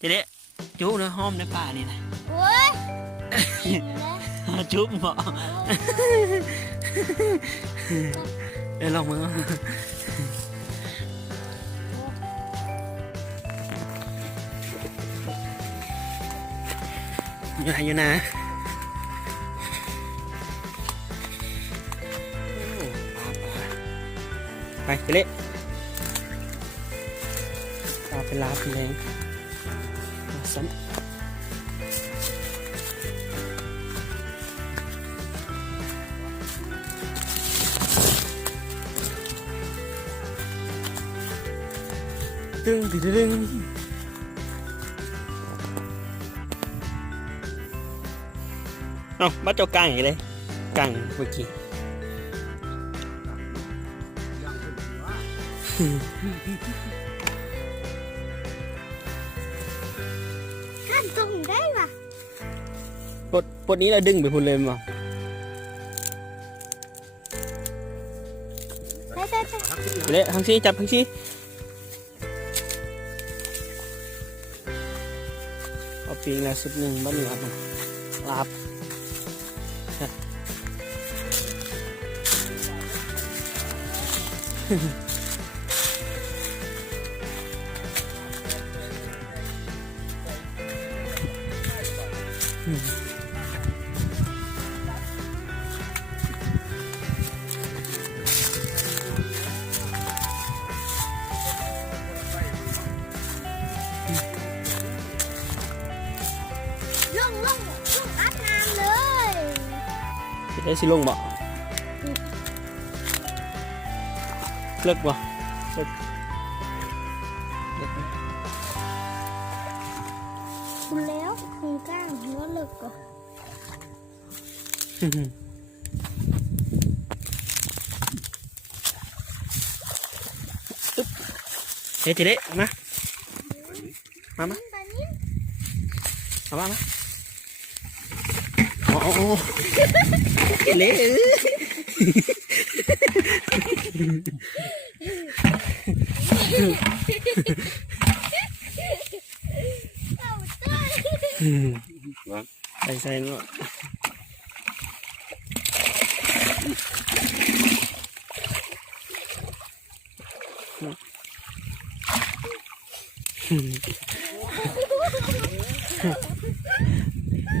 จะได้จุ๊บเนื้อหอมในป่านี่นะ โอ้ย จุ๊บเหมาะเดี๋ยวลองมืออยู่ไหนอยู่นะไปไปเละตาเป็นลาเป็นแรงซ้ำตึงตึงตึงเอามาเจ้ากลางอย่างเลยกลางเมื่อกี้ขั้นตรงได้ป่ะ ปลดนี้เราดึงไปพุ่นเลยมั้ง ได้ เละทั้งซี่จับทั้งซี่เอาปีงละสุดหนึ่งบ้านเหนือมันลาบลงอาบน้ำเลย จะได้สิลงบ่เลิกบ่เลิก คุณแล้วคุณกล้างหัวเลิกก่อน เฮ้ยจะได้มาเอามาโอ้โหเละใส่เนาะ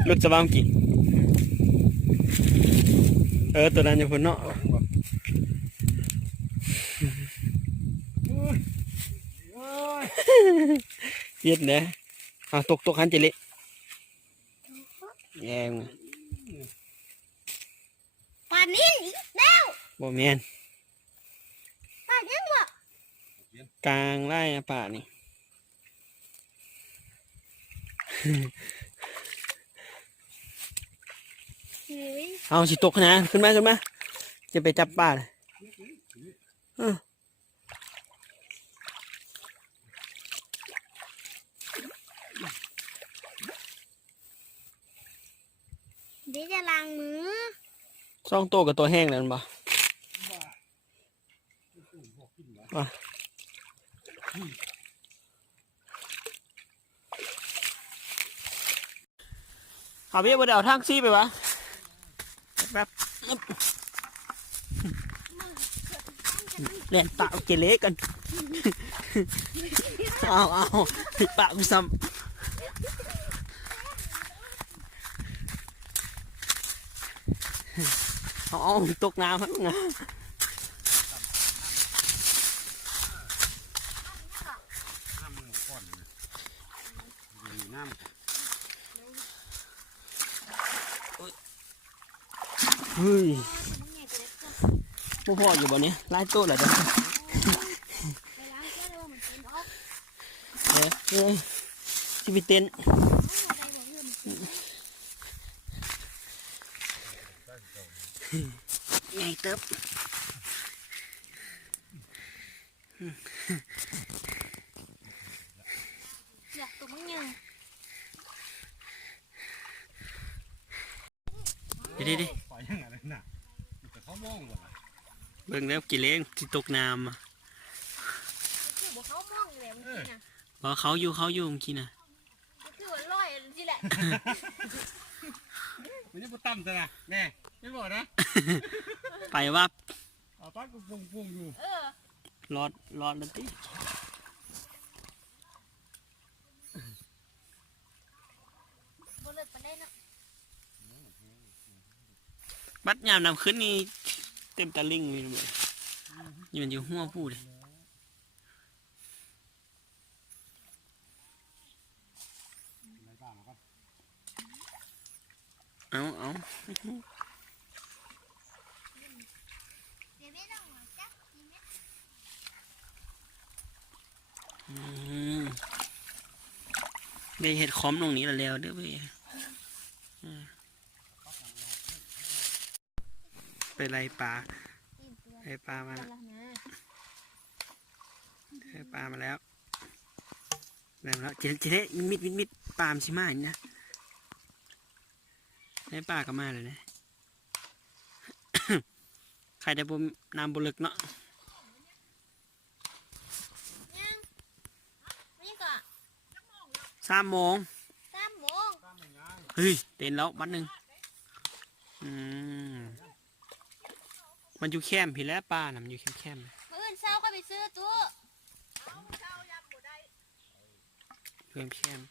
ลุดสบายกี่ตัวนั้นอยู่บนเนาะเย็ดเนี่ยตกหันจิเละแย่ง ป่านนี้อีกแล้ว บ่แมน ป่านยังบ่ กลางไร่ป่านี่เอาสิตกนะขึ้นมาจะไปจับปลาเลยเดี๋ยวจะล้างมือ ซ่องโตกับตัวแห้งแล้วบ่เอาพี่บ่ได้เอาทางซี่ไปวะแป๊บเล่นปากเกเรกันเอาปากกูซ้ำเอาตกน้ำครับงาเฮ้ยพ่ออยู่บนนี้ไล่โต๊ะเหรอเด้อชีวิตเต้นไงเติบอยากตัวมึงยัง ดิ ปล่อยยังไงน่ะแต่เขามองหมด เบิ่งแล้วกี่เล้งที่ตกน้ำ บอกเขามองเลยมึงนะ บ่ อเขาอยู่เมื่อกี้นะ คือว่าลอยสิแหละ มันจะมาตั้มซะนะแม่ไม่บอกนะ ไปว่า เอาปั้นกูพุ่งอยู่ รอดแล้วติ บ่เลิกปานใดเนาะ บัดยามนำขึ้นนี่เต็มตะลิงเลยนะเว้ยนี่มันอยู่หัวผู้เลย ในบ้านนะครับ เอา เดี๋ยวไม่ต้องหัวจักกินไหม ได้เห็ดคอมตรงนี้แล้วเด้อเว้ยไปไล่ปลามาแล้วแล้วเจ๊มิดปลามชิมาอย่างนี้นะได้ปลาก็มาเลยนะ ใครได้บ่น้ำบุลึกเนาะ ยังนี่ก็ 3 โมง 3 โมง เฮ้ยเต้นแล้วบัดหนึ่งมันอยู่แคมป์พี่แล้วปลาน่ะมันอยู่แคมป์ มื้ออื่นเช้าก็ไปซื้อตู้ เพื่อนแคมป์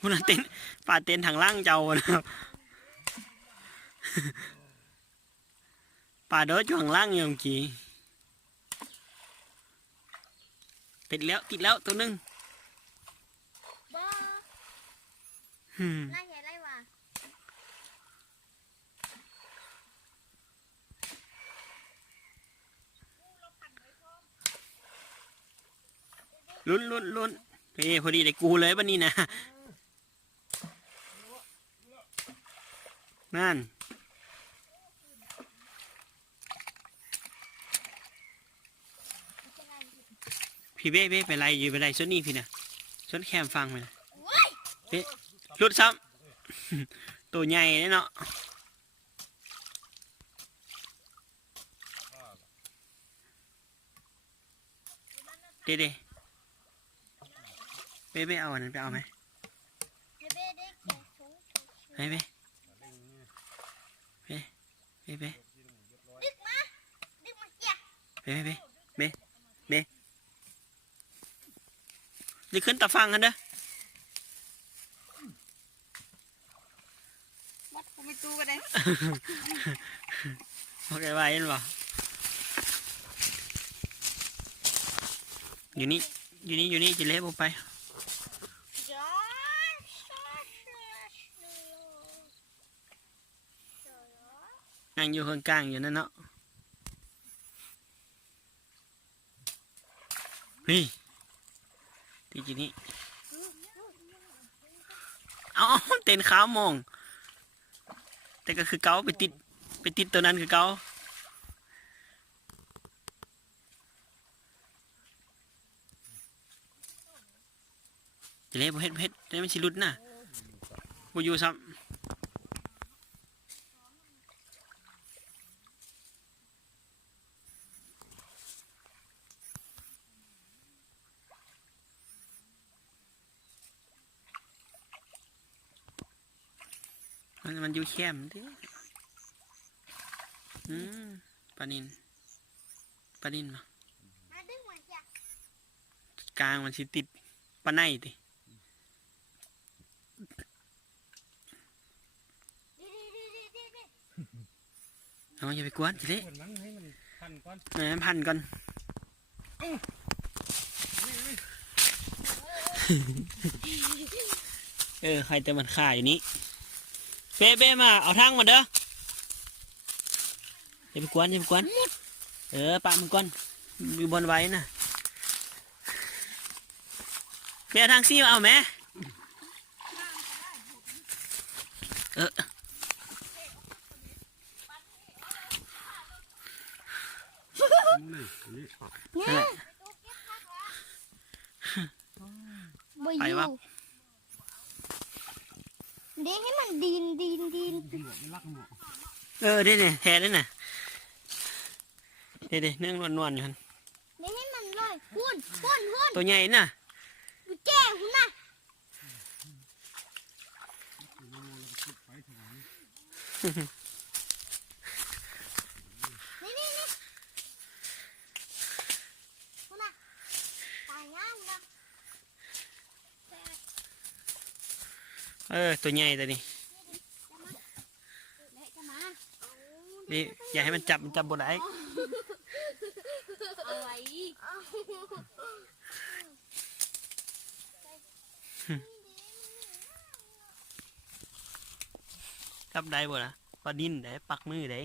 คุณน่ะเต้นปลาเต้นทางล่างเจ้านะครับ ปลาโดดอยู่ข้างล่างอยู่เมื่อกี้ติดแล้วตัวหนึง บ่ อืม ไล่ใหญ่ไล่ว่า ลุ้นเฮ้ยพอดีได้กูเลยวันนี้นะ นั่นพี่เบ้ไปไล่อยู่ไปไล่ชนนี่พี่นะชนแคมฟังไปนะ โอ้ย เบ้รุดซ้ำ ตัวใหญ่เลยเนาะเด้เบ้เอาอันนั้นไปเอาไหม เดี๋ยวเบ้ได้แก่ถุง เบ้ ดึกมาจ้ะ เบ้นี่ขึ้นตาฟังกันเด้อ วัดกูไปตู้กันได้ โอเคไว้เห็นป่ะอยู่นี่จะเละไป จ้า นั่งอยู่ข้างกลางอยู่นั่นเนาะเฮ้ยที่จีนี่เอาเต้นขาวมอง แต่ก็คือเกาไปติดตัวนั้นคือเกาจะเละบ่เฮ็ดได้มันสิหลุดน่ะบ่อยู่ซ้ำมันอยู่แคมป์เด้ปลานินมา มาดึงมาจ้ะ กลางมันสิติดปลาในติ ดิ เอาอย่าไปกวนสิเละ คนนั้นให้มันพันก่อน ให้มันพันก่อนใครแต่มันข่าอยู่นี้เบ้มาเอาทั้งมาเด้ออย่าไปกวนปะมันก่อนอยู่บนไว้น่ะเบ้ทางซี่เอาไหมนั่นแหละ บ่ ไป อยู่ วะ เดี๋ยวให้มันดิน หมวกมันรักหมวก เด้เนี่ยแท้เด้น่ะเด้เนื่องนวลๆอยู่หั่น ไม่ให้มันลอยหุ่นหุ่นหุ่น ตัวใหญ่น่ะ ดูแจ้หุ่นน่ะนี่นี่นี่หุ่นน่ะตายย่างนะ ตัวใหญ่ตัวนี้ เละจะมา นี่อย่าให้มันจับบ่ได้ เอาไว้ จับได้บ่ล่ะปลาดิ้นได้ปักมือได้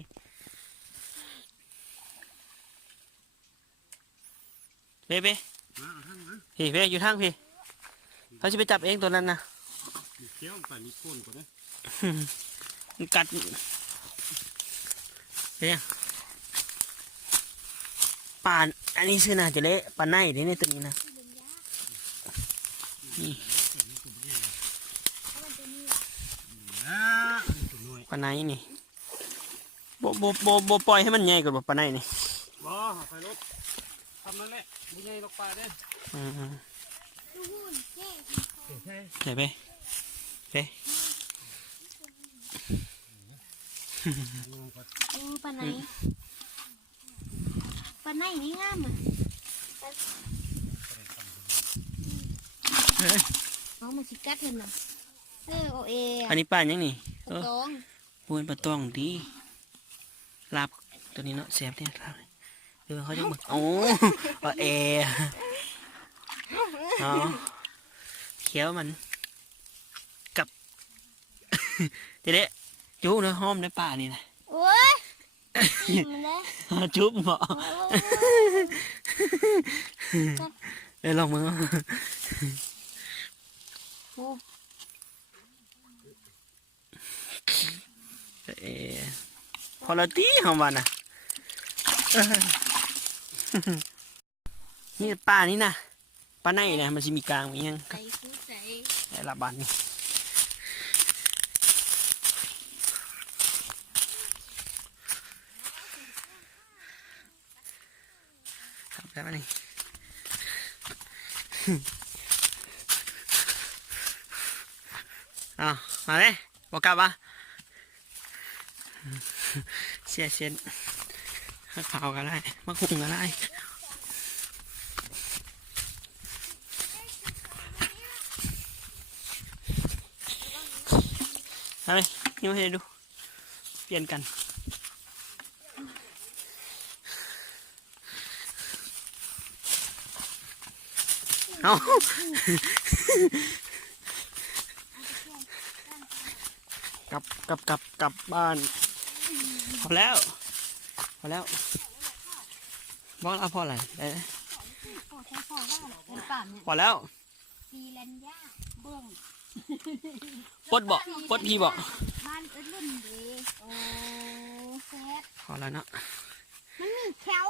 เพ่พี่อยู่ทางพี่เขาจะไปจับเองตัวนั้นนะ มีเคี้ยวใส่มีก้นก่อนนะ มันกัดเนี่ยปลาอันนี้ชื่อน่าจะเละปลาไนเด้เนี่ยตัวนี้นะนี่ ตัวน้อย ปลาไนนี่บ่ปล่อยให้มันใหญ่กว่าปลาไนนี่ บ่ไฟรถทำนั่นแหละไม่ใช่ลกปลาเด้ อืม ดูหุ่นเจ๊ ใช่ ใส่ไปเฮ้ ดูปลาไหนปลาไหนนี่งามอ่ะเอามาสิกัดเห็นน่ะโอเอ อันนี้ปลาอย่างนี่ กระตอง ปูนปลาตองดีลาบตัวนี้เนาะแซ่บเนี่ยลาบเขาจะบอกโอ้ปลาอ๋อเขียวมันกับ เจ๊เด็จูเนื้อหอมในป่านี่นะ โอ้ยมันเลย จุ๊บเหมาะลองมือ โอ้ พอละตีของมันนะนี่ป่านี่นะป่าในนะมันจะมีกลางมียัง ใส่คู่ใส่ ไอ้ละบานนี่ทำได้ไหมนี่อ้าวมาเลยบอกกลับวะเสียเสียนข้าวขาวก็ได้มะกุ้งก็ได้เอาเลยนี่มาให้ดูเปลี่ยนกันเอากลับบ้านพอแล้วบอกแล้วพออะไรได้ไหม โอ้ใช้พอว่าเป็นป่าเนี่ย พอแล้ว ปีแลนย่าเบิ่ง ปลดพี่บอก บ้านเอิ้นรุ่นเดโอ้แซ่บ พอแล้วเนาะ มันมีแถว